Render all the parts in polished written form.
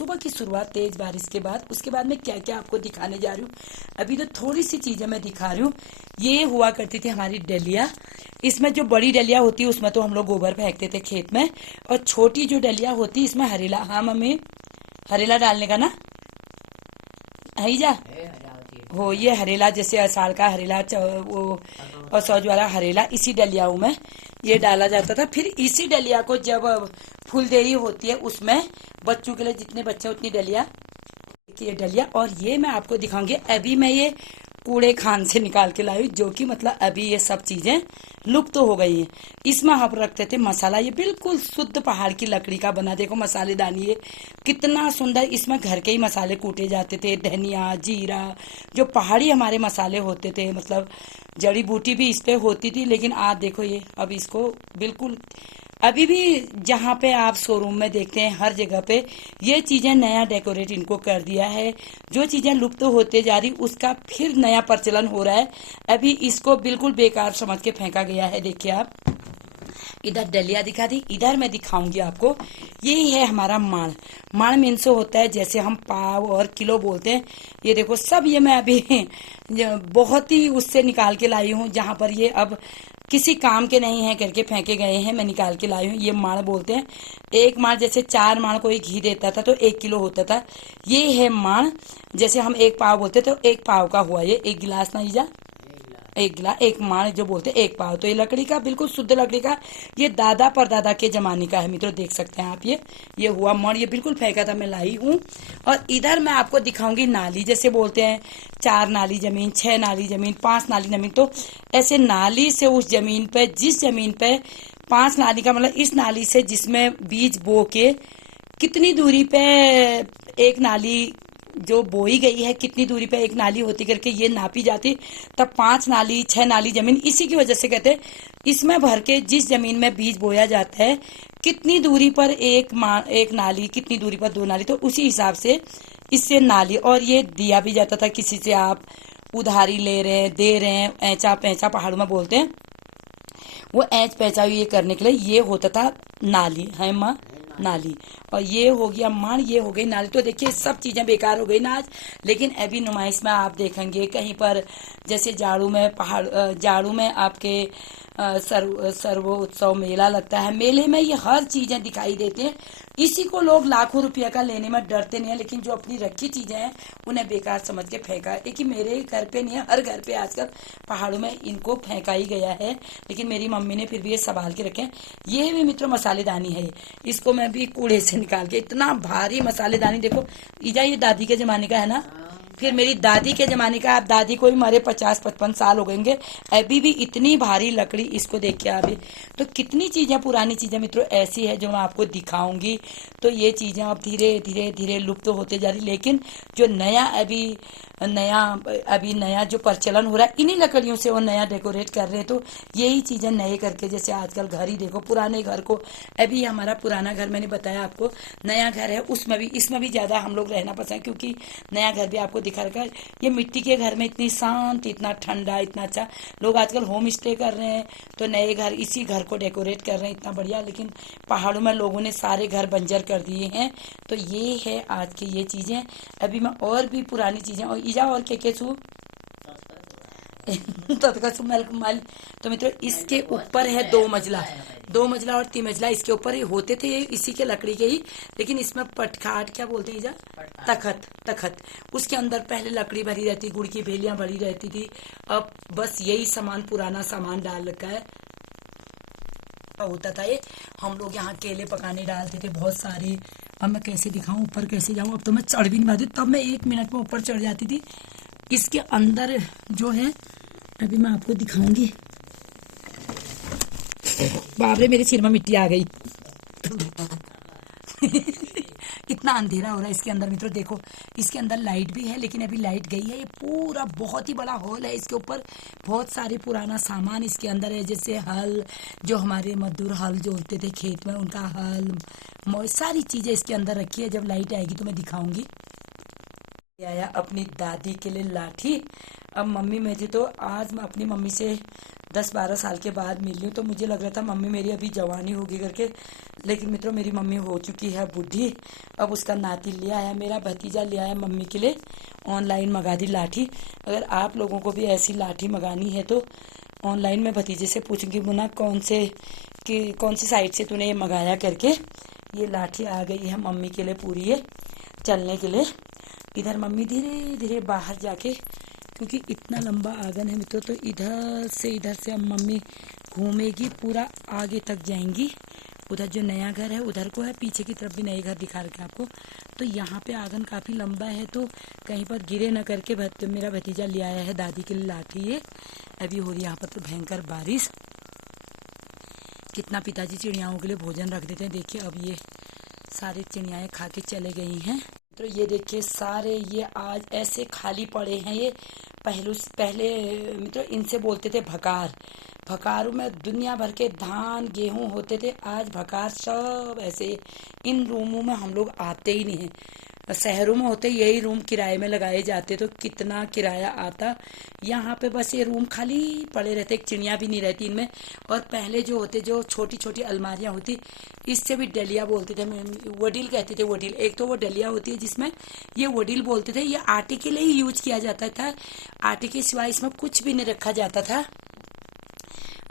सुबह की शुरुआत तेज बारिश के बाद। उसके बाद मैं क्या क्या आपको दिखाने जा रही हूँ, अभी तो थोड़ी सी चीजें मैं दिखा रही हूँ। ये हुआ करती थी हमारी डलिया। इसमें जो बड़ी डलिया होती है उसमें तो हम लोग गोबर फेंकते थे खेत में, और छोटी जो डलिया होती इसमें हरेला, हाँ मम्मी हरेला डालने का ना है जा हो, ये हरेला जैसे असाल का हरेला वो और सौज वाला हरेला, इसी डलियाओं में ये डाला जाता था। फिर इसी डलिया को जब फूलदेही होती है उसमें बच्चों के लिए जितने बच्चे उतनी डलिया, ये डलिया। और ये मैं आपको दिखाऊंगी, अभी मैं ये कूड़े खान से निकाल के लाई, जो कि मतलब अभी ये सब चीजें लुप्त तो हो गई हैं। इसमें हम रखते थे मसाला, ये बिल्कुल शुद्ध पहाड़ की लकड़ी का बना, देखो मसालेदानी ये कितना सुंदर। इसमें घर के ही मसाले कूटे जाते थे, धनिया जीरा, जो पहाड़ी हमारे मसाले होते थे, मतलब जड़ी बूटी भी इस पे होती थी। लेकिन आज देखो ये अब इसको बिल्कुल, अभी भी जहाँ पे आप शोरूम में देखते हैं हर जगह पे ये चीजें नया डेकोरेट इनको कर दिया है। जो चीजें लुप्त होते जा रही उसका फिर नया प्रचलन हो रहा है। अभी इसको बिल्कुल बेकार समझ के फेंका गया है। देखिए आप इधर डलिया दिखा दी, इधर मैं दिखाऊंगी आपको, यही है हमारा माण। माण मीन्स होता है जैसे हम पाव और किलो बोलते हैं। ये देखो सब ये मैं अभी बहुत ही उससे निकाल के लाई हूँ, जहाँ पर ये अब किसी काम के नहीं है करके फेंके गए हैं, मैं निकाल के लाई हूँ। ये माण बोलते हैं। एक माण जैसे 4 माण कोई घी देता था तो 1 किलो होता था। ये है माण, जैसे हम 1 पाव बोलते तो 1 पाव का हुआ ये, 1 गिलास ना ईजा, 1 गिलास, 1 माण जो बोलते 1 पाव। तो ये लकड़ी का, बिल्कुल शुद्ध लकड़ी का, ये दादा परदादा के जमाने का है मित्रों, देख सकते हैं आप। ये हुआ मण, ये बिल्कुल फेंका था, मैं लाई हूँ। और इधर मैं आपको दिखाऊंगी नाली, जैसे बोलते हैं 4 नाली जमीन, 6 नाली जमीन, 5 नाली जमीन। तो ऐसे नाली से उस जमीन पे, जिस जमीन पे 5 नाली का मतलब इस नाली से जिसमें बीज बो के कितनी दूरी पे एक नाली जो बोई गई है, कितनी दूरी पे एक नाली होती करके ये नापी जाती, तब 5 नाली 6 नाली जमीन। इसी की वजह से कहते हैं इसमें भर के जिस जमीन में बीज बोया जाता है कितनी दूरी पर एक नाली, कितनी दूरी पर 2 नाली, तो उसी हिसाब से इससे नाली। और ये दिया भी जाता था किसी से, आप उधारी ले रहे हैं, दे रहे हैं, ऐचा पैचा पहाड़ों में बोलते हैं, वो ऐच पैचा ये करने के लिए ये होता था नाली, है माँ नाली। और ये हो गया माण, ये हो गई नाली। तो देखिए सब चीजें बेकार हो गई ना आज। लेकिन अभी नुमाइश में आप देखेंगे कहीं पर, जैसे जाड़ू में जाड़ू में आपके सर्वोत्सव मेला लगता है, मेले में ये हर चीजें दिखाई देते हैं। इसी को लोग लाखों रुपया का लेने में डरते नहीं है, लेकिन जो अपनी रखी चीजें हैं उन्हें बेकार समझ के फेंका है। कि मेरे घर पे नहीं है, हर घर पे आजकल पहाड़ों में इनको फेंका ही गया है, लेकिन मेरी मम्मी ने फिर भी ये संभाल के रखे। ये भी मित्रों मसालेदानी है, इसको मैं भी कूड़े से निकाल के, इतना भारी मसालेदानी देखो ईजा, ये दादी के जमाने का है ना, फिर मेरी दादी के जमाने का, आप दादी को भी मारे 50-55 साल हो गएंगे, अभी भी इतनी भारी लकड़ी, इसको देखिए अभी। तो कितनी चीजें, पुरानी चीजें मित्रों ऐसी है जो मैं आपको दिखाऊंगी। तो ये चीजें अब धीरे धीरे धीरे लुप्त तो होते जा रही, लेकिन जो नया जो प्रचलन हो रहा है इन्हीं लकड़ियों से वो नया डेकोरेट कर रहे हैं। तो यही चीजें नए करके, जैसे आजकल घर ही देखो, पुराने घर को, अभी हमारा पुराना घर मैंने बताया आपको, नया घर है उसमें भी, इसमें भी ज्यादा हम लोग रहना पसंद, क्योंकि नया घर भी आपको दिखा रखा है। ये मिट्टी के घर में इतनी शांत, इतना ठंडा, इतना अच्छा। लोग आजकल होम स्टे कर रहे हैं तो नए घर, इसी घर को डेकोरेट कर रहे हैं, इतना बढ़िया। लेकिन पहाड़ों में लोगों ने सारे घर बंजर कर दिए हैं। तो ये है आज की ये चीजें। अभी मैं और भी पुरानी चीजें, और ईजा और के छू तो मित्रों इसके ऊपर है 2 मंजिला, 2 मंजिला और 3 मंजिला इसके ऊपर होते थे, इसी के लकड़ी के ही। लेकिन इसमें पटखाट क्या बोलते हैं, तखत, उसके अंदर पहले लकड़ी भरी रहती, गुड़ की भेलियां भरी रहती थी। अब बस यही सामान, पुराना सामान डाल रखा है। होता था ये, हम लोग यहाँ केले पकाने डालते थे बहुत सारे। अब मैं कैसे दिखाऊं, ऊपर कैसे जाऊं, अब तो मैं चढ़ भी नहीं पाती, तब मैं 1 मिनट में ऊपर चढ़ जाती थी। इसके अंदर जो है अभी मैं आपको दिखाऊंगी। बाबरे मेरे सिर में मिट्टी आ गई। इतना अंधेरा हो रहा है इसके अंदर मित्रों, देखो इसके अंदर लाइट भी है, लेकिन अभी लाइट गई है। ये पूरा बहुत ही बड़ा हॉल है, इसके ऊपर बहुत सारे पुराना सामान इसके अंदर है, जैसे हल, जो हमारे मजदूर हल जोतते थे खेत में, उनका हल, सारी चीजें इसके अंदर रखी है। जब लाइट आएगी तो मैं दिखाऊंगी। आया अपनी दादी के लिए लाठी। अब मम्मी में थी, तो आज मैं अपनी मम्मी से 10-12 साल के बाद मिली हूँ, तो मुझे लग रहा था मम्मी मेरी अभी जवानी होगी करके, लेकिन मित्रों मेरी मम्मी हो चुकी है बूढ़ी। अब उसका नाती ले आया, मेरा भतीजा ले आया मम्मी के लिए ऑनलाइन मंगा दी लाठी। अगर आप लोगों को भी ऐसी लाठी मंगानी है तो ऑनलाइन में भतीजे से पूछूंगी, मुन्ना कौन सी साइट से तूने ये मंगाया करके। ये लाठी आ गई है मम्मी के लिए पूरी है चलने के लिए। इधर मम्मी धीरे धीरे बाहर जाके, क्योंकि इतना लंबा आंगन है मित्रों, तो इधर से अब मम्मी घूमेगी, पूरा आगे तक जाएंगी। उधर जो नया घर है उधर को है, पीछे की तरफ भी नए घर दिखा रखे आपको। तो यहाँ पे आंगन काफ़ी लंबा है, तो कहीं पर गिरे न करके मेरा भतीजा ले आया है दादी के लिए लाठी। ये अभी हो रही है यहाँ पर तो भयंकर बारिश। कितना पिताजी चिड़ियाओं के लिए भोजन रख देते हैं। देखिए अब ये सारे चिड़ियाएँ खा के चले गई हैं। तो ये देखिए सारे ये आज ऐसे खाली पड़े हैं। ये पहले मित्रों इनसे बोलते थे भकार। भकारों में दुनिया भर के धान गेहूं होते थे। आज भकार सब ऐसे, इन रूमों में हम लोग आते ही नहीं हैं। शहरों में होते यही रूम किराए में लगाए जाते, तो कितना किराया आता। यहाँ पे बस ये रूम खाली पड़े रहते, एक चिड़िया भी नहीं रहती इनमें। और पहले जो होते, जो छोटी छोटी अलमारियाँ होती, इससे भी डलिया बोलते थे, वडील कहते थे। वडील एक तो वो डलिया होती है जिसमें ये वडील बोलते थे। ये आटे के लिए ही यूज किया जाता था, आटे के सिवाय इसमें कुछ भी नहीं रखा जाता था।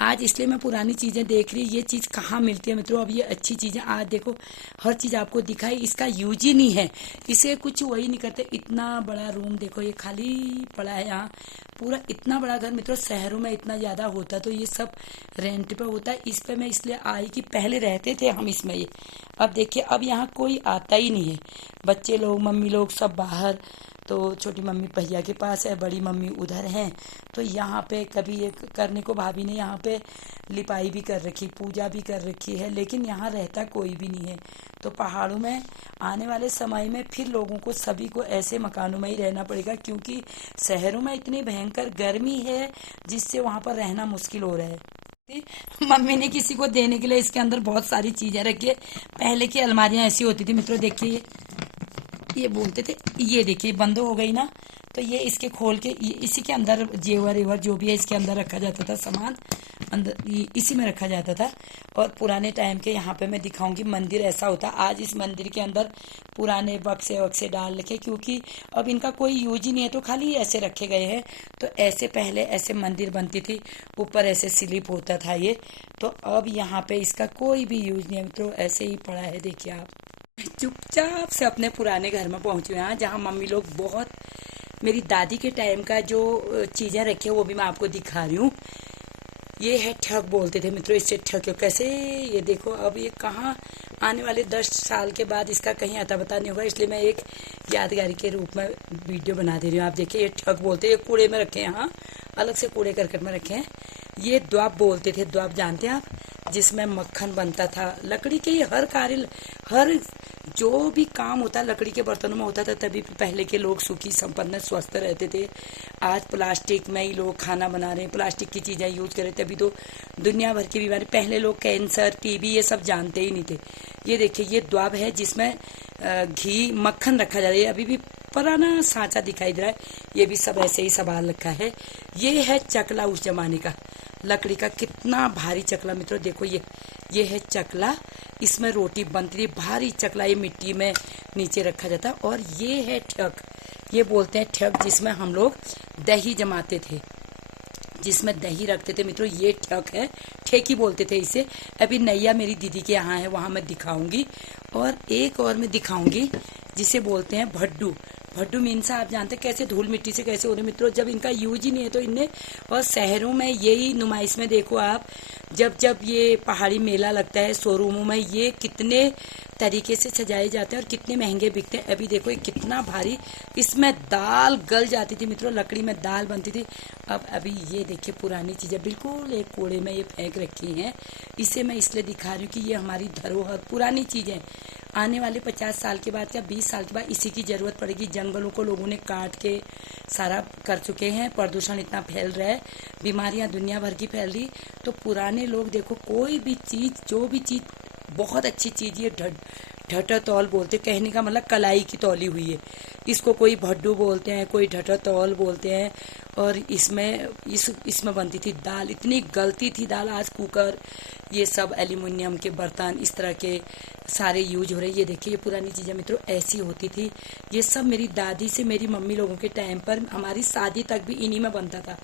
आज इसलिए मैं पुरानी चीज़ें देख रही, ये चीज़ कहाँ मिलती है मित्रों। अब ये अच्छी चीज़ें आज देखो, हर चीज़ आपको दिखाई, इसका यूज ही नहीं है, इसे कुछ वही नहीं करते। इतना बड़ा रूम देखो ये खाली पड़ा है यहाँ पूरा। इतना बड़ा घर मित्रों शहरों में इतना ज़्यादा होता तो ये सब रेंट पे होता है। इस पे मैं इसलिए आई कि पहले रहते थे हम इसमें। ये अब देखिए अब यहाँ कोई आता ही नहीं है, बच्चे लोग मम्मी लोग सब बाहर। तो छोटी मम्मी भैया के पास है, बड़ी मम्मी उधर हैं। तो यहाँ पे कभी ये करने को भाभी ने यहाँ पे लिपाई भी कर रखी, पूजा भी कर रखी है, लेकिन यहाँ रहता कोई भी नहीं है। तो पहाड़ों में आने वाले समय में फिर लोगों को सभी को ऐसे मकानों में ही रहना पड़ेगा, क्योंकि शहरों में इतनी भयंकर गर्मी है जिससे वहाँ पर रहना मुश्किल हो रहा है। मम्मी ने किसी को देने के लिए इसके अंदर बहुत सारी चीज़ें रखी है। पहले की अलमारियाँ ऐसी होती थी मित्रों, देखिए ये बोलते थे, ये देखिए बंद हो गई ना, तो ये इसके खोल के इसी के अंदर जेवर एवर जो भी है इसके अंदर रखा जाता था, सामान अंदर इसी में रखा जाता था। और पुराने टाइम के यहाँ पे मैं दिखाऊंगी मंदिर ऐसा होता। आज इस मंदिर के अंदर पुराने बक्से डाल रखे, क्योंकि अब इनका कोई यूज ही नहीं है, तो खाली ऐसे रखे गए हैं। तो ऐसे पहले ऐसे मंदिर बनती थी, ऊपर ऐसे स्लिप होता था ये। तो अब यहाँ पे इसका कोई भी यूज नहीं है मित्रों, ऐसे ही पड़ा है। देखिए आप चुपचाप से अपने पुराने घर में पहुंची हुई हैं, जहाँ मम्मी लोग बहुत, मेरी दादी के टाइम का जो चीज़ें रखी है वो भी मैं आपको दिखा रही हूँ। ये है ठग बोलते थे मित्रों, इससे ठग कैसे, ये देखो अब ये कहाँ आने वाले 10 साल के बाद इसका कहीं अता पता नहीं होगा, इसलिए मैं एक यादगारी के रूप में वीडियो बना दे रही हूँ। आप देखिए ये ठग बोलते, ये कूड़े में रखे हैं, यहाँ अलग से कूड़े करकट में रखे हैं। ये द्वाब बोलते थे, द्वाब जानते हैं आप, जिसमें मक्खन बनता था। लकड़ी के हर कार्य, हर जो भी काम होता है लकड़ी के बर्तनों में होता था। तभी पहले के लोग सुखी संपन्न स्वस्थ रहते थे। आज प्लास्टिक में ही लोग खाना बना रहे हैं, प्लास्टिक की चीज़ें यूज कर रहे थे, तभी तो दुनिया भर की बीमारी। पहले लोग कैंसर टीबी ये सब जानते ही नहीं थे। ये देखिए ये द्वाब है जिसमें घी मक्खन रखा जा रहा है। अभी भी पुराना सांचा दिखाई दे रहा है, ये भी सब ऐसे ही संभाल रखा है। ये है चकला उस जमाने का, लकड़ी का कितना भारी चकला मित्रों, देखो ये है चकला, इसमें रोटी बनती थी। भारी चकला ये मिट्टी में नीचे रखा जाता। और ये है ठग, ये बोलते हैं ठग, जिसमें हम लोग दही जमाते थे, जिसमें दही रखते थे मित्रों, ये ठग है, ठेकी बोलते थे इसे। अभी नैया मेरी दीदी के यहाँ है, वहाँ मैं दिखाऊंगी। और एक और मैं दिखाऊंगी जिसे बोलते हैं भड्डू। भड्डू मीन्स आप जानते हैं कैसे धूल मिट्टी से कैसे हो रहे मित्रों, जब इनका यूज ही नहीं है तो इनने। और शहरों में यही नुमाइश में देखो आप, जब ये पहाड़ी मेला लगता है, शोरूमों में ये कितने तरीके से सजाए जाते हैं और कितने महंगे बिकते हैं। अभी देखो ये कितना भारी, इसमें दाल गल जाती थी मित्रों, लकड़ी में दाल बनती थी। अब अभी ये देखिए पुरानी चीज़ें बिल्कुल एक कूड़े में ये फेंक रखी हैं। इसे मैं इसलिए दिखा रही हूँ कि ये हमारी धरोहर, पुरानी चीज़ें आने वाले 50 साल के बाद या 20 साल के बाद इसी की ज़रूरत पड़ेगी। जंगलों को लोगों ने काट के सारा कर चुके हैं, प्रदूषण इतना फैल रहा है, बीमारियां दुनिया भर की फैल रही। तो पुराने लोग देखो, कोई भी चीज़, जो भी चीज़ बहुत अच्छी चीज़, ये ढटर तौल बोलते, कहने का मतलब कलाई की तौली हुई है। इसको कोई भड्डू बोलते हैं, कोई ढटर तौल बोलते हैं। और इसमें बनती थी दाल, इतनी गलती थी दाल। आज कुकर, ये सब एल्यूमिनियम के बर्तन इस तरह के सारे यूज हो रहे। ये देखिए, ये पुरानी चीज़ें मित्रों ऐसी होती थी। ये सब मेरी दादी से मेरी मम्मी लोगों के टाइम पर, हमारी शादी तक भी इन्हीं में बनता था।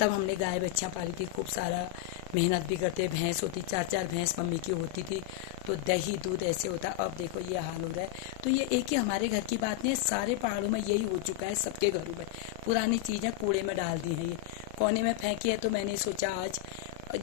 तब हमने गाय बच्चियाँ पाली थी, खूब सारा मेहनत भी करते। भैंस होती, 4-4 भैंस मम्मी की होती थी, तो दही दूध ऐसे होता। अब देखो ये हाल हो रहा है। तो ये एक ही हमारे घर की बात नहीं है, सारे पहाड़ों में यही हो चुका है, सबके घरों में। पुरानी चीज़ें कूड़े में डाल दी हैं, ये कोने में फेंकी है। तो मैंने सोचा आज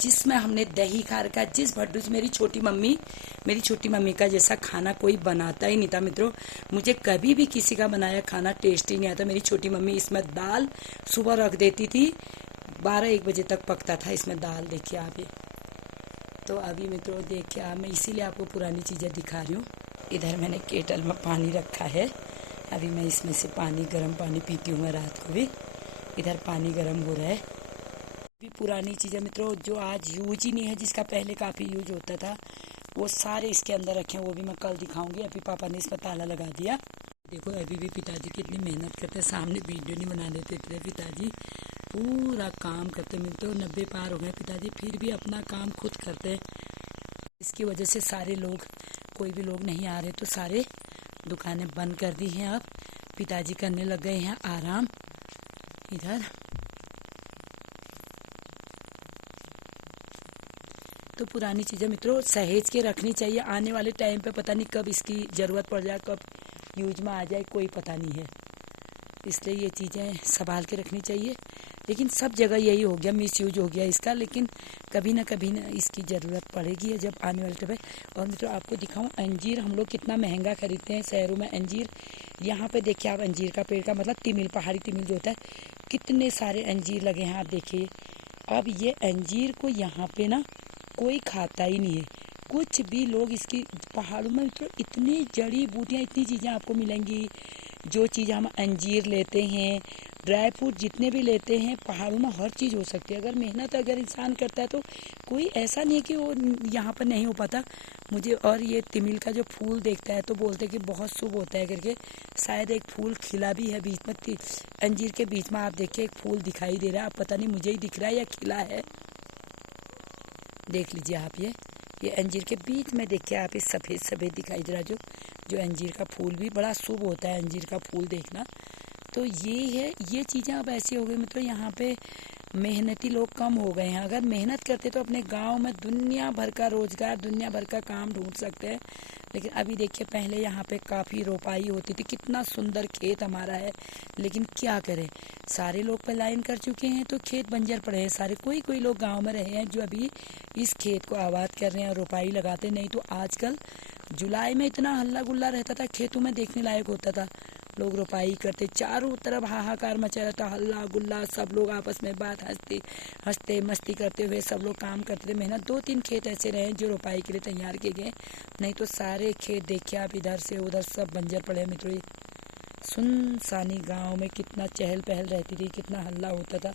जिसमें हमने दही खा रखा, जिस भड्डू से मेरी छोटी मम्मी का जैसा खाना कोई बनाता ही नहीं था मित्रों। मुझे कभी भी किसी का बनाया खाना टेस्टी नहीं आता। मेरी छोटी मम्मी इसमें दाल सुबह रख देती थी, 12-1 बजे तक पकता था इसमें दाल। देखिए आप ये। तो अभी मित्रों देखिए, मैं इसीलिए आपको पुरानी चीज़ें दिखा रही हूँ। इधर मैंने केटल में पानी रखा है, अभी मैं इसमें से गर्म पानी पीती हूँ मैं रात को भी। इधर पानी गर्म हो रहा है। अभी पुरानी चीज़ें मित्रों जो आज यूज ही नहीं है, जिसका पहले काफ़ी यूज होता था, वो सारे इसके अंदर रखे हैं। वो भी मैं कल दिखाऊंगी। अभी पापा ने इसमें ताला लगा दिया। देखो अभी भी पिताजी कितनी मेहनत करते हैं, सामने वीडियो नहीं बना देते थे पिताजी, पूरा काम करते। मिलते हो 90 पार हो गए पिताजी, फिर भी अपना काम खुद करते। इसकी वजह से सारे लोग, कोई भी लोग नहीं आ रहे, तो सारे दुकानें बंद कर दी हैं। अब पिताजी करने लग गए हैं आराम। इधर तो पुरानी चीज़ें मित्रों सहेज के रखनी चाहिए। आने वाले टाइम पे पता नहीं कब इसकी ज़रूरत पड़ जाए, कब यूज में आ जाए, कोई पता नहीं है। इसलिए ये चीज़ें संभाल के रखनी चाहिए। लेकिन सब जगह यही हो गया, मिस यूज हो गया इसका। लेकिन कभी ना इसकी ज़रूरत पड़ेगी जब आने वाले टाइम पे। और मित्रों आपको दिखाऊं, अंजीर हम लोग कितना महंगा खरीदते हैं शहरों में अंजीर। यहाँ पे देखिए आप, अंजीर का पेड़ का मतलब तिमिल, पहाड़ी तिमिल जो होता है, कितने सारे अंजीर लगे हैं आप देखिए। अब ये अंजीर को यहाँ पे ना कोई खाता ही नहीं है, कुछ भी लोग इसकी पहाड़ों में तो इतनी जड़ी बूटियाँ, इतनी चीज़ें आपको मिलेंगी। जो चीज़ हम अंजीर लेते हैं, ड्राई फ्रूट जितने भी लेते हैं, पहाड़ों में हर चीज़ हो सकती है। अगर मेहनत अगर इंसान करता है तो कोई ऐसा नहीं है कि वो यहाँ पर नहीं हो पाता। मुझे और ये तिमिल का जो फूल देखता है तो बोलते हैं कि बहुत शुभ होता है करके। शायद एक फूल खिला भी है बीच में, अंजीर के बीच में आप देखिए एक फूल दिखाई दे रहा है। अब पता नहीं मुझे ही दिख रहा है या खिला है, देख लीजिए आप। ये अंजीर के बीच में देखिए आप, ये सफ़ेद सफ़ेद दिखाई दे रहा है जो अंजीर का फूल भी बड़ा शुभ होता है, अंजीर का फूल देखना। तो ये है, ये चीज़ें अब ऐसी हो गई मतलब यहाँ पे मेहनती लोग कम हो गए हैं। अगर मेहनत करते तो अपने गांव में दुनिया भर का रोजगार, दुनिया भर का काम ढूंढ सकते हैं। लेकिन अभी देखिए, पहले यहाँ पे काफ़ी रोपाई होती थी, कितना सुंदर खेत हमारा है। लेकिन क्या करें, सारे लोग पलायन कर चुके हैं तो खेत बंजर पड़े हैं सारे। कोई लोग गांव में रहे हैं जो अभी इस खेत को आबाद कर रहे हैं, रोपाई लगाते। नहीं तो आजकल जुलाई में इतना हल्ला गुल्ला रहता था, खेतों में देखने लायक होता था। लोग रोपाई करते, चारों तरफ हाहाकार मचा रहता, हल्ला गुल्ला, सब लोग आपस में बात हंसते मस्ती करते हुए सब लोग काम करते थे। मेहनत 2-3 खेत ऐसे रहे जो रोपाई के लिए तैयार किए गए, नहीं तो सारे खेत देखिए आप, इधर से उधर सब बंजर पड़े मित्रों। सुनसानी गांव में कितना चहल पहल रहती थी, कितना हल्ला होता था।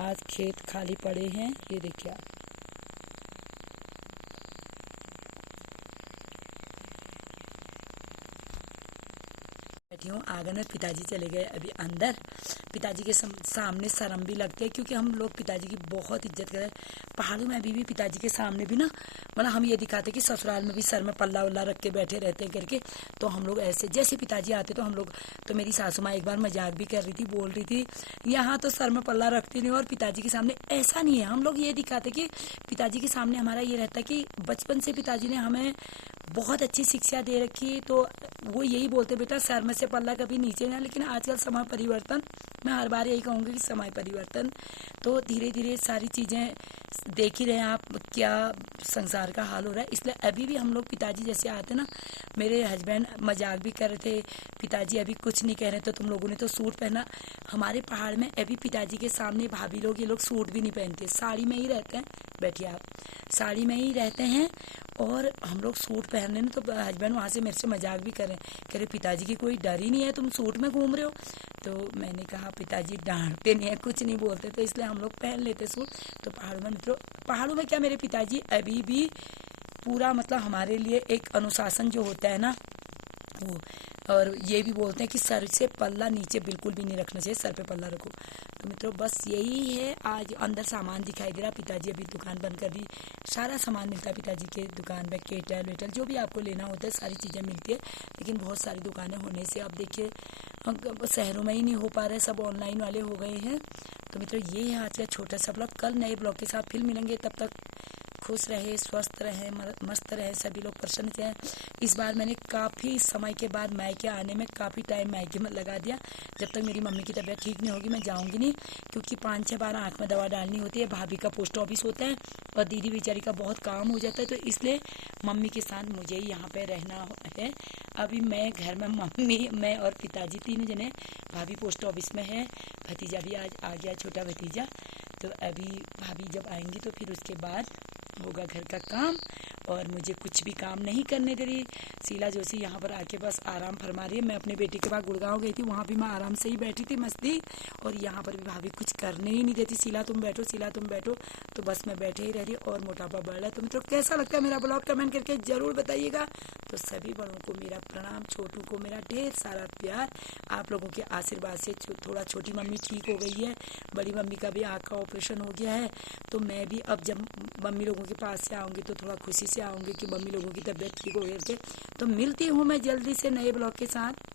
आज खेत खाली पड़े हैं, ये देखिए आप। बैठी हूँ आंगन में, पिताजी चले गए अभी अंदर। पिताजी के सामने शर्म भी लगती है, क्योंकि हम लोग पिताजी की बहुत इज्जत करते हैं। पहाड़ों में अभी भी पिताजी के सामने भी ना, मतलब हम ये दिखाते कि ससुराल में भी सर में पल्ला उल्ला रख के बैठे रहते हैं करके। तो हम लोग ऐसे, जैसे पिताजी आते तो हम लोग, तो मेरी सासू माँ एक बार मजाक भी कर रही थी, बोल रही थी यहाँ तो सर में पल्ला रखती नहीं, और पिताजी के सामने ऐसा नहीं है। हम लोग ये दिखाते कि पिताजी के सामने हमारा ये रहता है कि बचपन से पिताजी ने हमें बहुत अच्छी शिक्षा दे रखी, तो वो यही बोलते बेटा सर में से पल्ला कभी नीचे ना। लेकिन आजकल समय परिवर्तन, मैं हर बार यही कहूँगी कि समय परिवर्तन, तो धीरे धीरे सारी चीज़ें देख ही रहे हैं आप क्या संसार का हाल हो रहा है। इसलिए अभी भी हम लोग पिताजी जैसे आते ना, मेरे हस्बैंड मजाक भी कर रहे थे, पिताजी अभी कुछ नहीं कह रहे तो तुम लोगों ने तो सूट पहना। हमारे पहाड़ में अभी पिताजी के सामने भाभी लोग, ये लोग सूट भी नहीं पहनते, साड़ी में ही रहते हैं। बैठिए आप, साड़ी में ही रहते हैं और हम लोग सूट पहन रहे हैं। तो हस्बैंड वहाँ से मेरे से मजाक भी कर रहे पिताजी की कोई डर ही नहीं है, तुम सूट में घूम रहे हो। तो मैंने कहा पिताजी डांटते नहीं है, कुछ नहीं बोलते, तो इसलिए हम लोग पहन लेते सूट। तो पहाड़ों में मित्रों, पहाड़ों में क्या, मेरे पिताजी अभी भी पूरा मतलब हमारे लिए एक अनुशासन जो होता है ना वो। और ये भी बोलते हैं कि सर से पल्ला नीचे बिल्कुल भी नहीं रखना चाहिए, सर पे पल्ला रखो। तो मित्रों बस यही है। आज अंदर सामान दिखाई दे रहा, पिताजी अभी दुकान बंद कर दी। सारा सामान मिलता है पिताजी के दुकान में, केटल वेटल जो भी आपको लेना होता है सारी चीज़ें मिलती है। लेकिन बहुत सारी दुकानें होने से अब देखिए शहरों में ही नहीं हो पा रहे, सब ऑनलाइन वाले हो गए हैं। तो मित्रों ये है आज का छोटा सा ब्लॉग। कल नए ब्लॉग के साथ फिर मिलेंगे, तब तक खुश रहे, स्वस्थ रहे, मस्त रहे, सभी लोग प्रसन्न रहें। इस बार मैंने काफ़ी समय के बाद मायके आने में काफ़ी टाइम मायके में लगा दिया। जब तक मेरी मम्मी की तबीयत ठीक नहीं होगी मैं जाऊंगी नहीं, क्योंकि 5-6 बार आँख में दवा डालनी होती है। भाभी का पोस्ट ऑफिस होता है और दीदी बेचारी का बहुत काम हो जाता है, तो इसलिए मम्मी के साथ मुझे ही यहाँ पर रहना है। अभी मैं घर में, मम्मी, मैं और पिताजी तीनों जने, भाभी पोस्ट ऑफिस में है, भतीजा भी आज आ गया, छोटा भतीजा। तो अभी भाभी जब आएंगी तो फिर उसके बाद होगा घर का काम, और मुझे कुछ भी काम नहीं करने दे रही। शीला जोशी यहाँ पर आके बस आराम फरमा रही है। मैं अपने बेटे के पास गुड़गांव गई थी, वहाँ भी मैं आराम से ही बैठी थी मस्ती, और यहाँ पर भी भाभी कुछ करने ही नहीं देती। शीला तुम बैठो, शीला तुम बैठो, तो बस मैं बैठे ही रह रही और मोटापा बढ़ रहा है। तो मित्रों कैसा लगता है मेरा ब्लॉग कमेंट करके ज़रूर बताइएगा। तो सभी बड़ों को मेरा प्रणाम, छोटों को मेरा ढेर सारा प्यार। आप लोगों के आशीर्वाद से थोड़ा छोटी मम्मी ठीक हो गई है, बड़ी मम्मी का भी आँख का ऑपरेशन हो गया है। तो मैं भी अब जब मम्मी लोगों के पास से आऊँगी तो थोड़ा खुशी से आऊँगी कि मम्मी लोगों की तबीयत ठीक हो गई। तो मिलती हूँ मैं जल्दी से नए ब्लॉग के साथ।